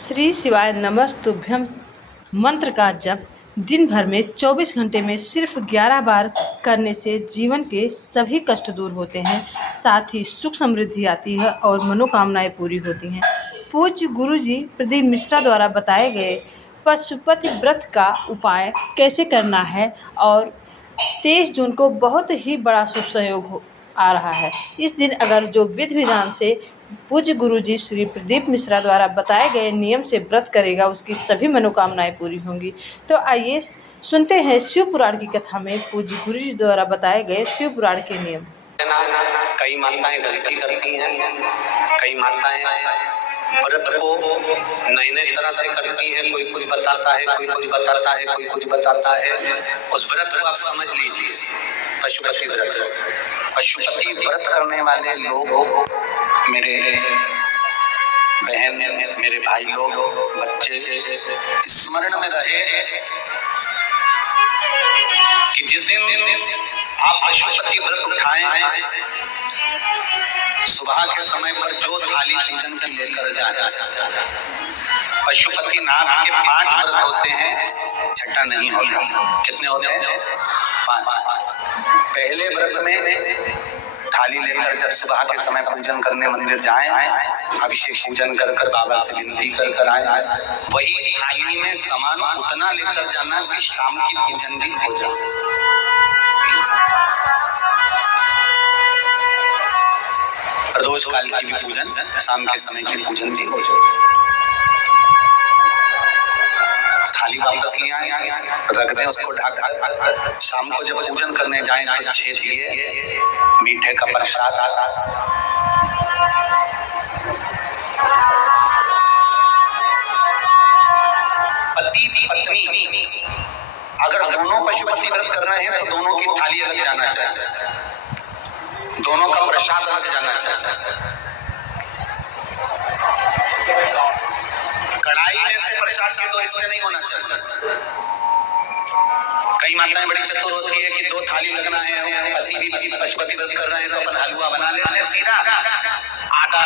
श्री शिवाय नमस्तुभ्यम मंत्र का जप दिन भर में 24 घंटे में सिर्फ 11 बार करने से जीवन के सभी कष्ट दूर होते हैं, साथ ही सुख समृद्धि आती है और मनोकामनाएं पूरी होती हैं। पूज्य गुरु जी प्रदीप मिश्रा द्वारा बताए गए पशुपति व्रत का उपाय कैसे करना है और 23 जून को बहुत ही बड़ा शुभ संयोग आ रहा है। इस दिन अगर जो विधि विधान से पूज्य गुरु जी श्री प्रदीप मिश्रा द्वारा बताए गए नियम से व्रत करेगा, उसकी सभी मनोकामनाएं पूरी होंगी। तो आइए सुनते हैं शिव पुराण की कथा में पूज्य गुरु जी द्वारा बताए गए शिव पुराण के नियम। कई माताएं गलती करती हैं, कई माताएं व्रत को नई नई तरह से करती हैं। कोई कुछ बताता है, कोई कुछ बताता है, कोई कुछ बताता है। उस व्रत को आप समझ लीजिए, पशुपति व्रत। पशुपति व्रत करने वाले लोग, मेरे बहन, मेरे भाई लोग, बच्चे, स्मरण में रहे कि जिस दिन आप पशुपति व्रत उठाएं, सुबह के समय पर जो थाली पूजन की लेकर जाए। पशुपति नाथ के 5 व्रत होते हैं, छठा नहीं होता। कितने होते हैं? 5। पहले व्रत में थाली लेकर जब सुबह के समय पूजन करने मंदिर जाएं, अभिषेक पूजन कर कर बाबा से विनती कर कर आए, वही थाली में सामान उतना लेकर जाना कि शाम की पूजन भी हो जाए। प्रदोष काल की भी पूजन, शाम के समय की पूजन भी हो जाए। थाली वापस ले आए, रख दें उसको ढक। शाम को जब पूजन करने जाएं तो 6 दिए, मीठे का प्रसाद, पति पत्नी अगर दोनों पशुपति व्रत कर रहे हैं तो दोनों की थाली अलग जाना चाहिए, दोनों का प्रसाद अलग जाना चाहिए। कढ़ाई में से प्रसाद की तो इससे नहीं होना चाहिए। कई माताएं बड़ी चतुर होती है कि 2 थाली लगना है, पति भी पशुपति व्रत कर रहे हैं तो अपन हलवा बना लेते हैं सीधा, आधा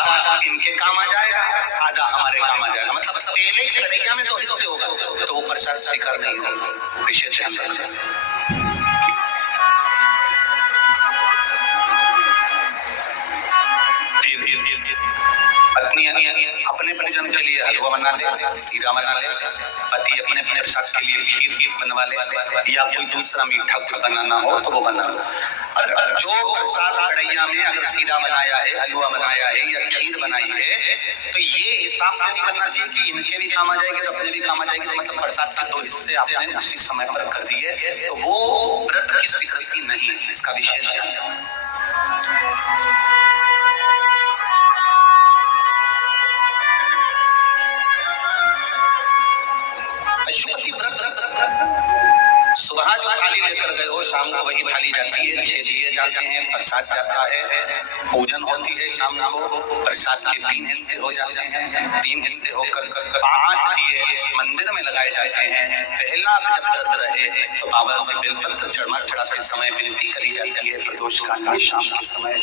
इनके काम आ जाएगा, आधा हमारे काम आ जाएगा। मतलब पहले कढ़ैया में तो इससे होगा तो वो प्रसाद स्वीकार नहीं होगा। विशेष ध्यान रखना। पत्नी अपने पूजन के लिए हलवा बना ले, सीरा बना ले, पति अपने प्रसाद के लिए खीर बनवा ले, या कोई दूसरा मीठा कुछ बनाना हो तो वो बना लो। और जो प्रसाद कढ़ैया में अगर सीरा बनाया है, हलवा बनाया है या खीर बनाई है, तो ये हिसाब से नहीं करना चाहिए कि इनके भी काम आ जाएगी तो अपने भी काम आ जाएगी। तो मतलब प्रसाद के 2 हिस्से आपने उसी समय पर कर दिए, तो वो व्रत की स्वीकृति नहीं है। इसका विशेष ध्यान देना। पशुपति व्रत सुबह जो थाली लेकर गए हो, शाम को वही थाली जाती है, 6 दिए जाते हैं, प्रसाद जाता है, पूजन होती है। शाम को प्रसाद के 3 हिस्से हो जाते हैं, 3 हिस्से होकर 5 दिए मंदिर में लगाए जाते हैं। पहला जब व्रत रहे तो बाबा से बेलपत्र चढ़ाते समय विनती करी जाती है प्रदोष काल में शाम के समय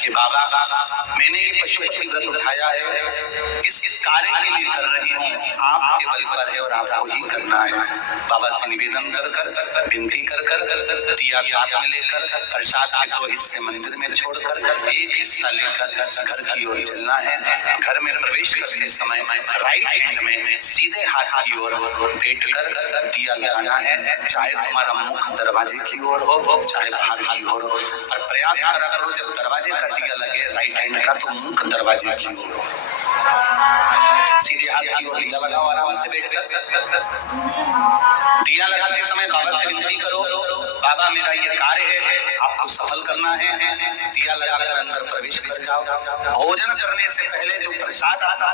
कि बाबा मैंने ये पशुपति व्रत उठाया है, इस कार्य के लिए कर रही हूँ, आपके बल पर है और आपको ही करना है। बाबा से निवेदन कर कर, विनती कर कर, दिया साथ में लेकर, प्रसाद के 2 हिस्से मंदिर में छोड़कर 1 हिस्सा लेकर घर की ओर चलना है। घर में प्रवेश करते समय राइट हैंड में सीधे हाथ की ओर बैठ कर दिया लगाना है, चाहे तुम्हारा मुख दरवाजे की ओर हो, चाहे बाहर की ओर हो। और प्रयास करा करो जब दरवाजे का दिया लगे राइट हैंड का, तो मुख दरवाजे की ओर हो। सीधे हाथ की ओर दिया लगाओ, आराम से बैठकर दिया लगाते समय बाबा से विनती करो, बाबा मेरा ये कार्य है, आपको सफल करना है। दिया लगाकर अंदर प्रवेश कर जाओ। भोजन करने से पहले जो प्रसाद आता,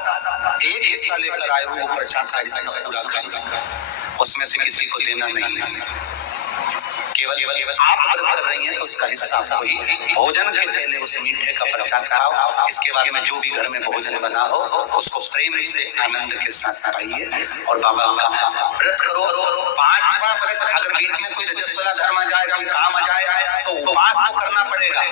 1 हिस्सा लेकर आए हो, वो प्रसाद का हिस्सा पूरा करो, उसमें से किसी को देना नहीं है। केवल आप व्रत कर रही हैं तो उसका हिस्सा आपको ही। भोजन के पहले उस मीठे का प्रसाद खाओ, इसके बाद में जो भी घर में भोजन बना हो उसको प्रेम से आनंद के साथ खाइए और बाबा का व्रत करो। पांचवा व्रत अगर बीच में कोई रजस्वला धर्म आ जाए, कोई काम आ जाए तो उपवास तो करना पड़ेगा।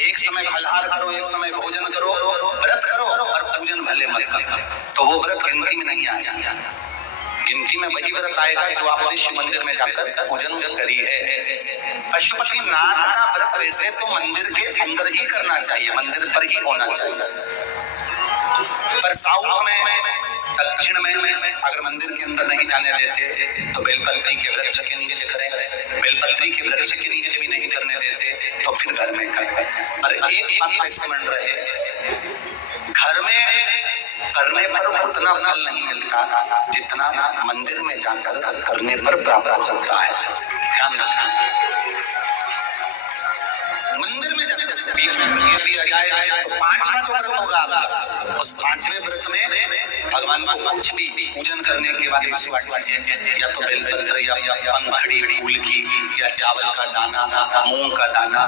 एक समय फलहार करो, एक समय भोजन करो, व्रत करो और पूजन भले मत करो, तो वो व्रत गिनती में नहीं आएगा। गिनती में वही व्रत आएगा जो आपने शिव मंदिर में जाकर पूजन करी है। पशुपतिनाथ का व्रत वैसे तो मंदिर के अंदर ही करना चाहिए, मंदिर पर ही होना चाहिए, पर साउथ में, दक्षिण में अगर मंदिर के अंदर नहीं जाने देते तो बेलपत्री के वृक्ष के नीचे करें, बेलपत्री के वृक्ष के नीचे भी नहीं करने देते तो फिर घर में करें। और एक बात स्मरण रहे, घर में करने पर उतना फल नहीं मिलता जितना मंदिर में जाकर करने पर प्राप्त होता है। ध्यान रखना, मंदिर में जाकर बीच में अगर दिया जाए तो पांचवा जो व्रत होगा आपका, उस पांचवें व्रत में भगवान को कुछ भी पूजन करने के बाद 108 कीजिए, या तो बेलपत्र या पंखड़ी फूल की या चावल का दाना, मूंग का दाना,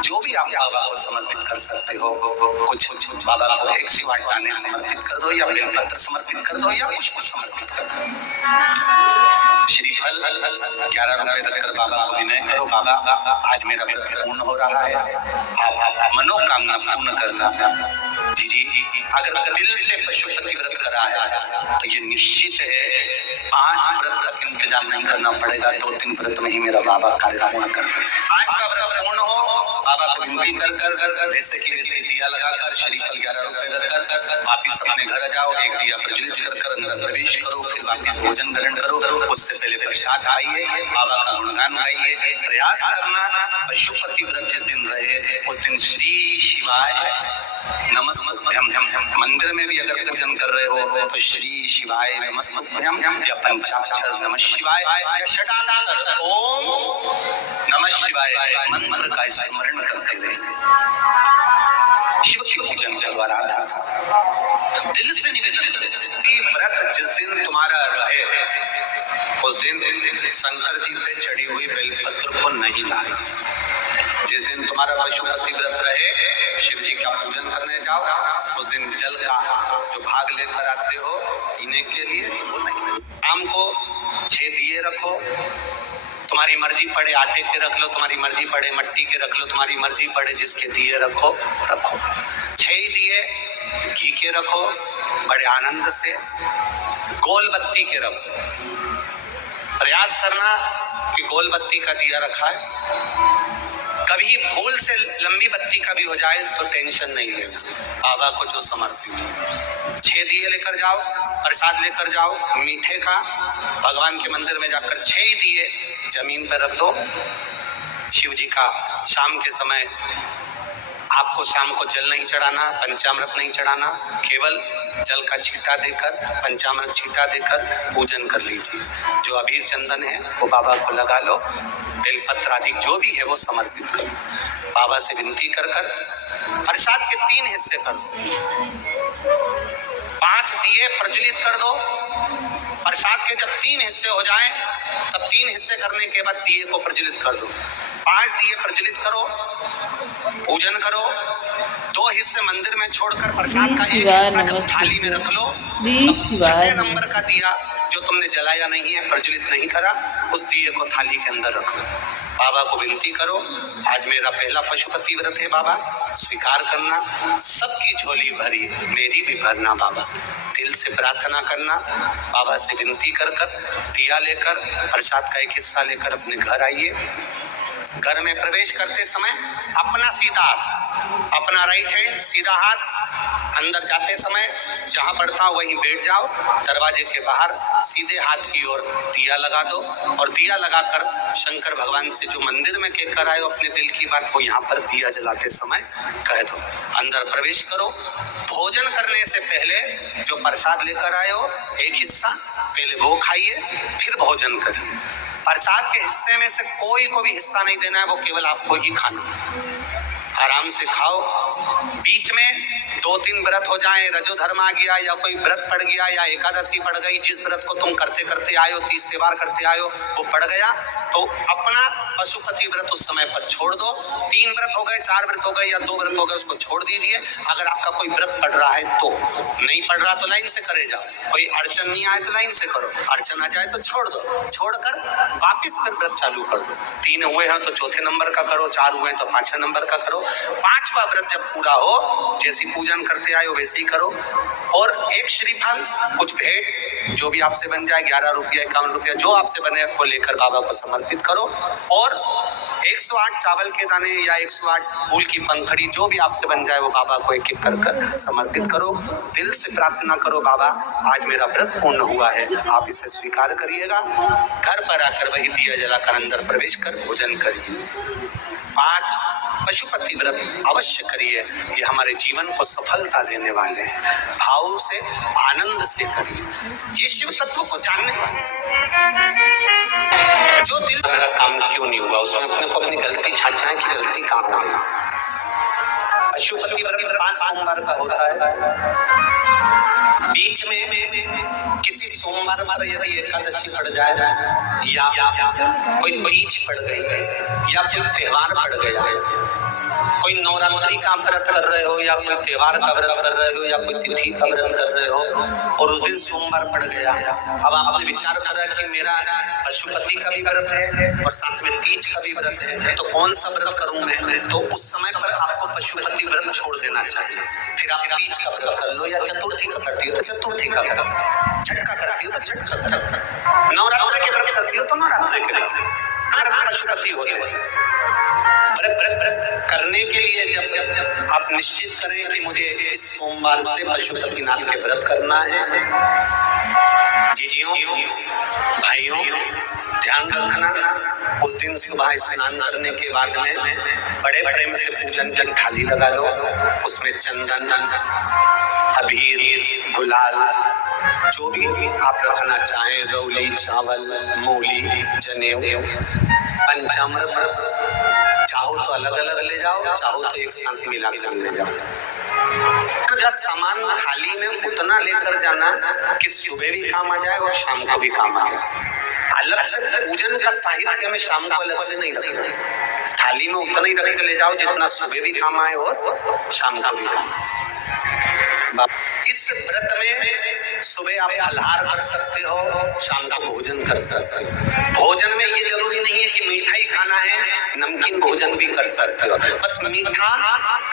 जो भी आप बाबा को समर्पित कर सकते हो। कुछ बाबा को 108 दाने समर्पित कर दो या बेलपत्र समर्पित कर दो या पुष्प समर्पित कर दो। श्रीफल 11 रुपए रखकर बाबा को विनय करो, बाबा आज मेरा व्रत पूर्ण हो रहा है, आप मनोकामना पूर्ण करना। जी जी, अगर दिल से पशुपति व्रत करा है तो ये निश्चित है 5 व्रत तक इंतजार नहीं करना पड़ेगा, 2-3 व्रत में ही मेरा बाबा कार्य पूर्ण कर। 5वां व्रत पूर्ण हो, बाबा को विनती कर जैसे कि वैसे दिया लगाकर श्रीफल 11 रुपए रखकर वापिस अपने घर जाओ, एक दिया प्रज्वलित कर अंदर प्रवेश करो, फिर वापिस भोजन ग्रहण करो। उससे पहले प्रसाद खाइए, बाबा का गुणगान गाइए, प्रयास करना पशुपति व्रत जिस दिन रहे उस दिन श्री शिवाय नमस्तुभ्यम। मंदिर में भी अगर पूजन कर रहे हो तो श्री शिवाय नमस्तुभ्यम या पंचाक्षर नमः शिवाय या षडाक्षर ओम नमः शिवाय मंत्र का स्मरण करते रहे। शिव की पूजन के द्वारा दिल से निवेदन कि व्रत जिस दिन तुम्हारा रहे उस दिन शंकर जी पे चढ़ी हुई बेलपत्र को नहीं लाना। जिस दिन तुम्हारा पशुपति व्रत रहे, शिव जी का पूजन करने जाओ, उस दिन जल का जो भाग लेकर आते हो पीने के लिए वो नहीं। शाम को 6 दिए रखो, तुम्हारी मर्जी पड़े आटे के रख लो, तुम्हारी मर्जी पड़े मट्टी के रख लो, तुम्हारी मर्जी पड़े जिसके दिए रखो। 6 दिए घी के रखो, बड़े आनंद से गोल बत्ती के रखो। प्रयास करना कि गोल बत्ती का दिया रखा है, कभी भूल से लंबी बत्ती का भी हो जाए तो टेंशन नहीं लेना, बाबा को जो समर्पित हो। 6 दिए लेकर जाओ, प्रसाद लेकर जाओ मीठे का, भगवान के मंदिर में जाकर 6 दिए जमीन पर रख दो। शिव जी का शाम के समय आपको शाम को जल नहीं चढ़ाना, पंचामृत नहीं चढ़ाना, केवल जल का छींटा देकर, पंचामृत छींटा देकर पूजन कर लीजिए। जो अबीर चंदन है वो बाबा को लगा लो, बेलपत्र आदि जो भी है वो समर्पित करो। बाबा से विनती कर प्रसाद के 3 हिस्से कर दो, 5 दिए प्रज्वलित कर दो। प्रसाद के जब 3 हिस्से हो जाएं तब 3 हिस्से करने के बाद दिए को प्रज्वलित कर दो। 5 दिए प्रज्वलित करो, पूजन करो, 2 हिस्से मंदिर में छोड़कर प्रसाद का 1 हिस्सा जब थाली में रख लो, तब 6 नंबर का दिया जो तुमने जलाया नहीं है, प्रज्वलित नहीं करा, उस दिए को थाली के अंदर रख लो। बाबा को विनती करो, आज मेरा पहला पशुपति व्रत है बाबा, स्वीकार करना, सबकी झोली भरी मेरी भी भरना बाबा। दिल से प्रार्थना करना, बाबा से विनती कर दिया लेकर प्रसाद का 1 हिस्सा लेकर अपने घर आइए। घर में प्रवेश करते समय अपना सीधा, अपना राइट हैंड सीधा हाथ, अंदर जाते समय जहां पड़ता हो वहीं बैठ जाओ, दरवाजे के बाहर सीधे हाथ की ओर दिया लगा दो और दिया लगाकर शंकर भगवान से जो मंदिर में कहकर आए हो अपने दिल की बात को यहाँ पर दिया जलाते समय कह दो। अंदर प्रवेश करो, भोजन करने से पहले जो प्रसाद लेकर आए हो 1 हिस्सा पहले वो खाइए, फिर भोजन करिए। प्रसाद के हिस्से में से कोई को भी हिस्सा नहीं देना है, वो केवल आपको ही खाना है। आराम से खाओ, बीच में 2-3 व्रत हो जाएं, रजोधर्म आ गया या कोई व्रत पड़ गया या एकादशी पड़ गई, जिस व्रत को तुम करते करते आए हो, 30 त्योहार करते आए हो, वो पड़ गया तो अपना पशुपति व्रत उस समय पर छोड़ दो। 3 व्रत हो गए, 4 व्रत हो गए या 2 व्रत हो गए, उसको छोड़ दीजिए। अगर आपका कोई व्रत पड़ रहा है तो, नहीं पड़ रहा तो लाइन से करे जाओ। कोई अड़चन नहीं आए तो लाइन से करो, अड़चन आ जाए तो छोड़ दो, छोड़कर वापिस फिर व्रत चालू कर दो। 3 हुए हैं तो 4थे नंबर का करो, 4 हुए हैं तो 5वें नंबर का करो। 5वां व्रत जब पूरा हो, जैसी पूजन करते आए हो वैसे ही करो। और एक श्रीफल, कुछ भेंट जो भी आपसे बन जाए, 11 रुपया 51 रुपया जो आपसे बने को लेकर बाबा को समर्पित करो। और 108 चावल के दाने या 108 फूल की पंखड़ी जो भी आपसे बन जाए वो बाबा को एक एक कर समर्पित करो। दिल से प्रार्थना करो, बाबा आज मेरा व्रत पूर्ण हुआ है, आप इसे स्वीकार करिएगा। घर पर आकर वही दिया जलाकर अंदर प्रवेश कर भोजन करिए। 5 पशुपति व्रत अवश्य करिए, ये हमारे जीवन को सफलता देने वाले हैं। भाव से, आनंद से करिए, ये शिव तत्व को जानने वाले। जो दिल मेरा काम क्यों नहीं हुआ, उसमें अपने को अपनी गलती छांटना की गलती काम है। पशुपति व्रत 5 सोमवार का होता है। बीच में किसी सोमवार पर यदि एकादशी पड़ जाए या कोई बीच पड़ गई या कोई त्योहार पड़ गया, कोई नवरात्रि का व्रत कर रहे हो या कोई त्योहार का व्रत कर रहे हो या कोई तिथि का व्रत कर रहे हो और उस दिन सोमवार पड़ गया, अब आपने विचार करा कि मेरा पशुपति का भी व्रत है और साथ में तीज का भी व्रत है, तो कौन सा व्रत करूं मैं? तो उस समय पर आपको पशुपति व्रत छोड़ देना चाहिए। फिर आप तीज का व्रत कर लो या चतुर्थी का करती हो तो चतुर्थी का करो, छठ का करती हो तो छठ का करो, नवरात्रि के व्रत करती हो तो नवरात्रि के व्रत। पशुपति होते हैं व्रत करने के लिए जब आप निश्चित करें कि मुझे इस सोमवार से पशुपतिनाथ के व्रत करना है, जीजियों भाइयों ध्यान रखना, उस दिन सुबह स्नान करने के बाद में बड़े प्रेम से पूजन की थाली लगा लो, उसमें चंदन, अबीर, गुलाल, जो भी आप रखना चाहें, रौली, चावल, मूली, जनेऊ, पंचामृत, चाहो तो अलग अलग ले जाओ, चाहो तो एक साथ मिला कर ले जाओ। जब सामान थाली में उतना लेकर जाना कि सुबह भी काम आ जाए और शाम को भी काम आ जाए। अलग से पूजन का साहित्य में शाम को अलग से नहीं रखना, थाली में उतना ही रख के ले जाओ जितना सुबह भी काम आए और शाम को भी काम। इस व्रत में सुबह आप फलाहार कर सकते हो, शाम को भोजन कर सकते हो। भोजन में ये जरूरी नहीं है कि मीठा ही खाना है, नमकीन भोजन भी कर सकते हो। बस मीठा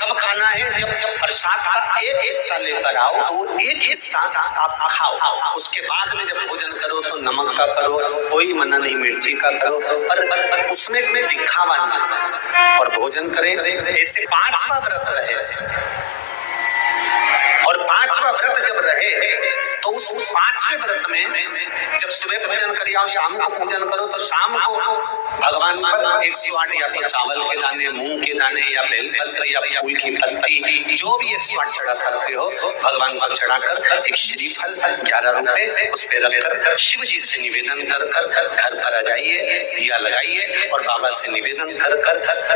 कब खाना है, जब प्रसाद का एक हिस्सा लेकर आओ, वो एक हिस्सा आप खाओ, उसके बाद में जब भोजन करो तो नमक का करो, कोई मना नहीं मिर्ची का करो, पर उसमें दिखावा नहीं और भोजन करें। ऐसे 5वां व्रत रहे और 5वां व्रत जब रहे तो उस 5वें व्रत में जब सुबह भोजन करिए और शाम को पूजन करो तो शाम को भगवान पर 108 या तो चावल के दाने, मूंग के दाने या बेलपत्र या फूल की पत्ती जो भी 108 चढ़ा सकते हो भगवान को चढ़ाकर एक श्रीफल 11 रुपए उस पे रखकर शिव जी से निवेदन कर घर पर आ जाइए, दिया लगाइए और बाबा से निवेदन कर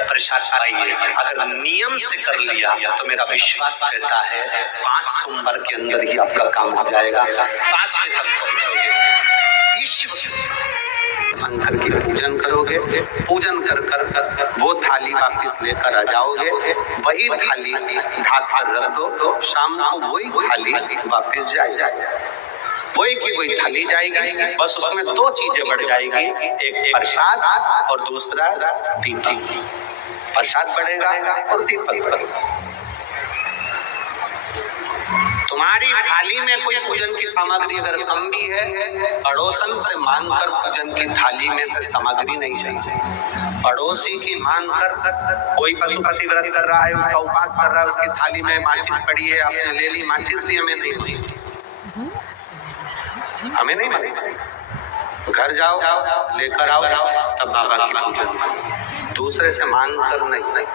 प्रसाद पाइए। अगर नियम से कर लिया तो मेरा विश्वास कहता है 5 सोमवार के अंदर ही आपका काम हो जाएगा। 5वें तक पहुंचोगे। शंकर की पूजन करोगे, पूजन कर वो थाली वापिस लेकर आ जाओगे, वही थाली ढाक कर रख दो, तो शाम को वही थाली वापिस जाएगी, वही की वही थाली जाएगी। बस उसमें 2 चीजें बढ़ जाएगी, एक प्रसाद और दूसरा दीपक। प्रसाद बढ़ेगा और दीपक बढ़ेगा। तुम्हारी थाली में कोई पूजन की सामग्री अगर कम भी है, पड़ोसन से मांगकर पूजन की थाली में से सामग्री नहीं चाहिए। पड़ोसी की मांग कर, कोई पशुपति व्रत कर रहा है, उसका उपवास कर रहा है, उसकी थाली में माचिस पड़ी है, आपने ले ली, माचिस भी हमें नहीं मिली, हमें नहीं मिली। घर जाओ, लेकर आओ, तब बाबा की पूजन करो, दूसरे से मांग कर नहीं।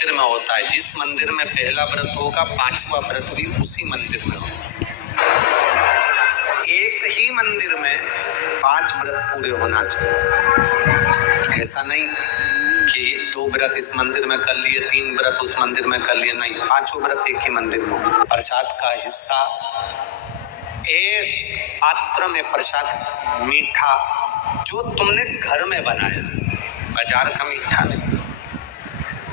मंदिर में होता है, जिस मंदिर में पहला व्रत होगा 5वां व्रत भी उसी मंदिर में होगा। एक ही मंदिर में 5 व्रत पूरे होना चाहिए, ऐसा नहीं कि 2 व्रत इस मंदिर में कर लिए, 3 व्रत उस मंदिर में कर लिए, नहीं, 5 व्रत एक ही मंदिर में। प्रसाद का हिस्सा, एक पात्र में प्रसाद मीठा जो तुमने घर में बनाया, बाजार का मीठा नहीं।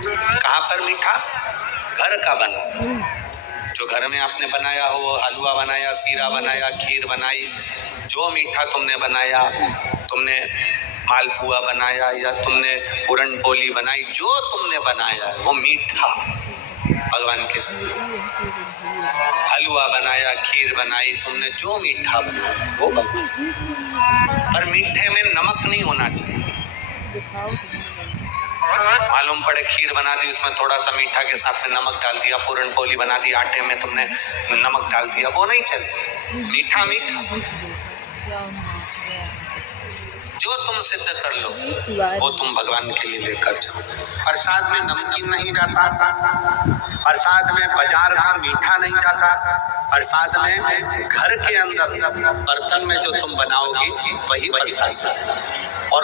कहाँ पर मीठा? घर का बना, जो घर में आपने बनाया हो, वो हलवा बनाया, सीरा बनाया, खीर बनाई, जो मीठा तुमने बनाया, तुमने मालपुआ बनाया या तुमने पूरन पोली बनाई, जो तुमने बनाया है वो मीठा भगवान के। हलवा बनाया, खीर बनाई, तुमने जो मीठा बनाया वो भगवान। पर मीठे में नमक नहीं होना चाहिए। मालूम पड़े खीर बना दी, उसमें थोड़ा सा मीठा के साथ में नमक डाल दिया, पूरन पोली बना दी, आटे में तुमने नमक डाल दिया, वो नहीं चले। मीठा मीठा जो तुम सिद्ध कर लो वो तुम भगवान के लिए लेकर जाओ। प्रसाद में नमकीन नहीं जाता, प्रसाद में बाजार का मीठा नहीं जाता, प्रसाद में घर के अंदर बर्तन में जो तुम बनाओगे वही प्रसाद जाता। और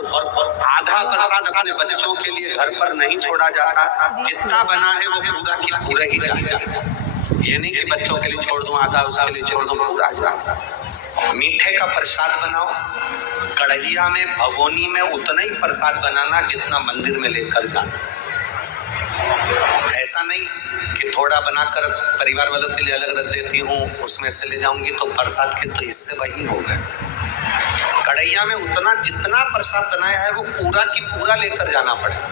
आधा प्रसाद अपने बच्चों के लिए घर पर नहीं छोड़ा जाता, जितना बना है वो पूरा की पूरा ही जाता। ये नहीं कि बच्चों के लिए छोड़ दूं आधा, उसके लिए छोड़ दूं पूरा जाता। मीठे का प्रसाद बनाओ, कढ़ैया में, भगोनी में उतना ही प्रसाद बनाना जितना मंदिर में लेकर जाना। ऐसा नहीं कि थोड़ा बनाकर परिवार वालों के लिए अलग रख देती हूँ, उसमें से ले जाऊंगी तो प्रसाद के तो हिस्से वही हो गए। कढ़ैया में उतना जितना प्रसाद बनाया है वो पूरा की पूरा लेकर जाना पड़ेगा।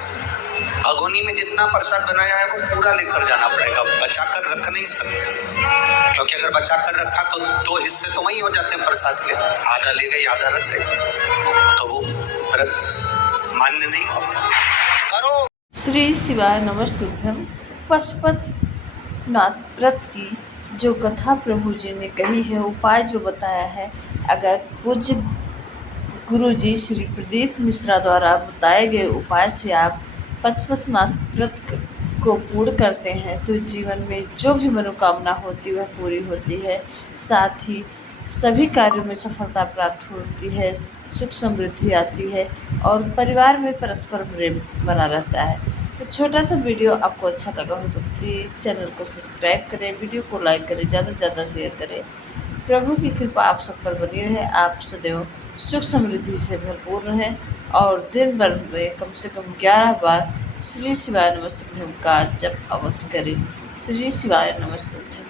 भगोनी में जितना प्रसाद बनाया है वो पूरा लेकर जाना पड़ेगा, बचा कर रख नहीं सकते, क्योंकि अगर बचा कर रखा तो 2 हिस्से तो वही हो जाते हैं प्रसाद के, आधा ले गई आधा रख गई, तो वो व्रत मान्य नहीं होता। करो। श्री शिवाय नमस्तुभ्यम। पशुपतिनाथ व्रत की जो कथा प्रभु जी ने कही है, उपाय जो बताया है, अगर पूज्य गुरु जी श्री प्रदीप मिश्रा द्वारा बताए गए उपाय से आप पशुपतिनाथ व्रत को पूर्ण करते हैं तो जीवन में जो भी मनोकामना होती है वह पूरी होती है। साथ ही सभी कार्यों में सफलता प्राप्त होती है, सुख समृद्धि आती है और परिवार में परस्पर प्रेम बना रहता है। तो छोटा सा वीडियो आपको अच्छा लगा हो तो प्लीज़ चैनल को सब्सक्राइब करें, वीडियो को लाइक करें, ज़्यादा से ज़्यादा शेयर करें। प्रभु की कृपा आप सब पर बनी रहे, आप सदैव सुख समृद्धि से भरपूर रहें और दिन भर में कम से कम 11 बार श्री शिवाय नमस्तुभ्यम का जप अवश्य करें। श्री शिवाय नमस्तुभ्यम।